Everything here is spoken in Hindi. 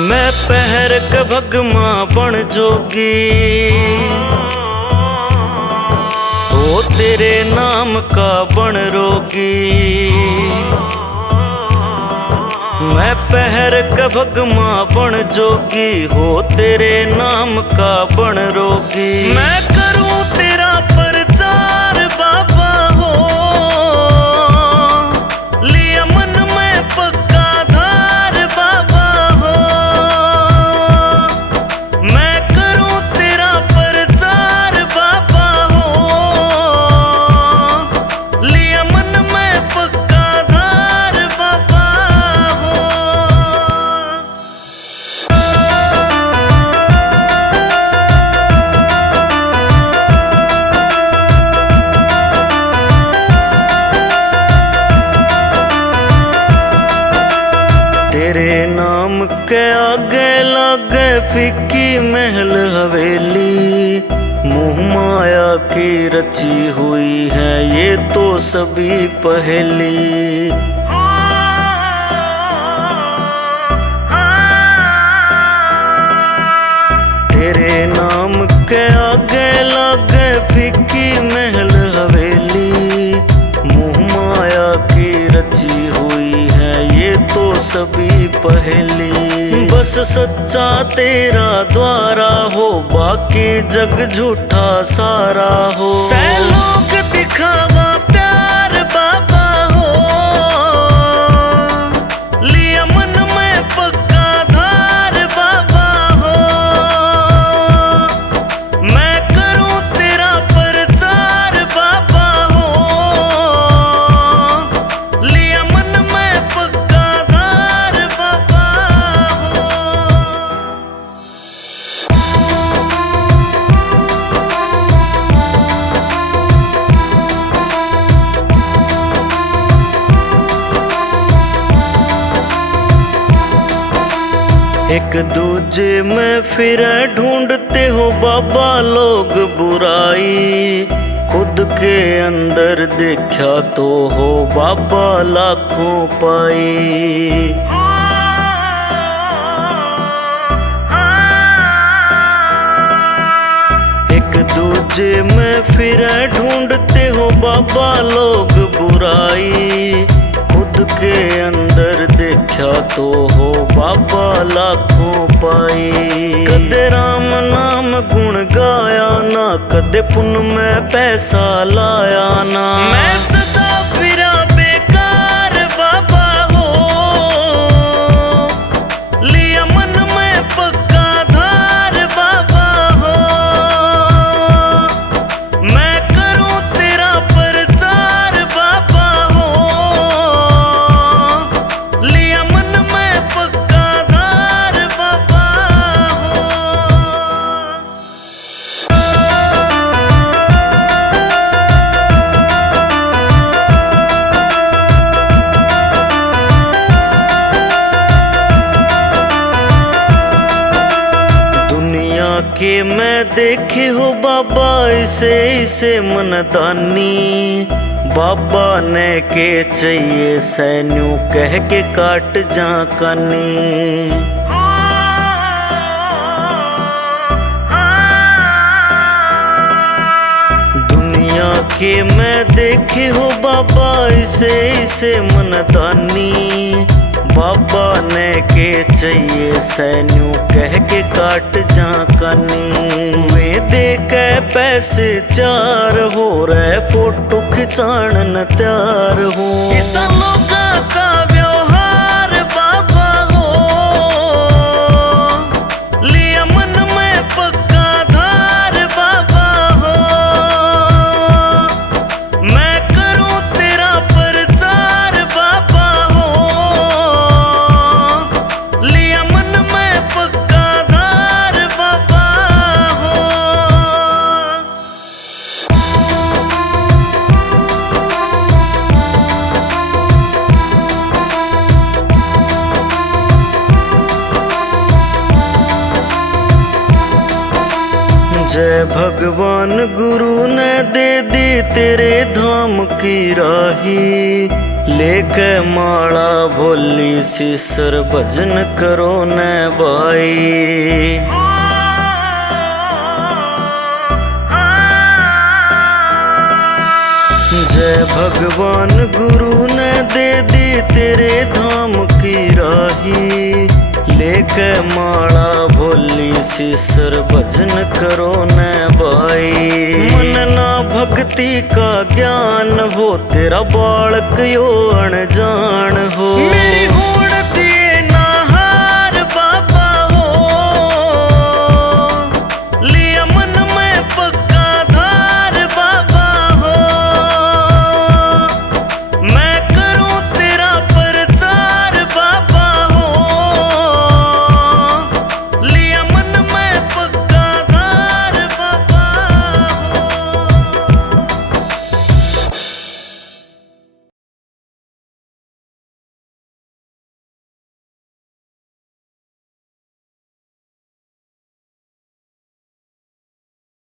मैं पहर के भगमा बन जोगी, ओ तेरे नाम का बन रोगी। मैं पहर के भगमा बन जोगी, हो तेरे नाम का बन रोगी। मैं करूं तेरा प्रचार बाबा हो, लिया मन में पक्का धार बाबा हो। मैं करूं तेरा प्रचार बाबा हो, लिया मन में पक्का धार बाबा हो। तेरे नाम के आगे लागे फीकी महल हवेली, मोह माया की रची हुई है ये तो सभी पहेली। तेरे नाम के आगे लागे फीकी महल हवेली, मोह माया की रची हुई है ये तो सभी पहेली। बस सच्चा तेरा द्वारा हो, बाकी जग झूठा सारा हो। लोग दिखावा प्यार बाबा हो, लिया मन में पक्का धार बाबा हो। मैं करूं तेरा प्रचार बाबा हो, लिया मन में पक्का धार बाबा हो। एक दूजे में फिर ढूंढते हो बाबा लोग बुराई, खुद के अंदर देखा तो हो बाबा लाखों पाई। एक दूजे में फिर ढूंढते हो बाबा लोग बुराई, खुद के अंदर देखा तो हो बाबा लाखों पाई। कदे राम नाम गुण गाया ना, कदे पुण्य में पैसा लाया ना। मैं सदा फिरा बेकार बाबा हो, लिया मन में पक्का धार बाबा हो। मैं करूं तेरा प्रचार बाबा हो, लिया मन में पक्का धार बाबा हो। दुनिया के मैं देखे हो बाबा इसे इसे मनदानी, बाबा ने के चाहिए सैन्यू कह के काट जा कानी। दुनिया के मैं देखे हो बाबा इसे इसे मनदानी, बाबा ने के चाहिए सैन्यू कह के काट जा कानी। वे दे के पैसे चार हो रहे फोटो खिंचाण न तैयार हो। इस लोगा का व्यवहार बाबा हो, लिया मन में पक्का धार बाबा हो। मैं करूं तेरा प्रचार बाबा हो, लिया मन में पक्का धार बाबा हो। जय भगवान गुरु ने दे दी तेरे धाम की राही, लेके माला भोली सीसर भजन करो न भाई। जय भगवान गुरु ने दे दी तेरे धाम की राही, लेके माला भोली सीसर भजन करो न भाई। मन ना भक्ति का ज्ञान हो, तेरा बालक यो अनजान हो। मेरी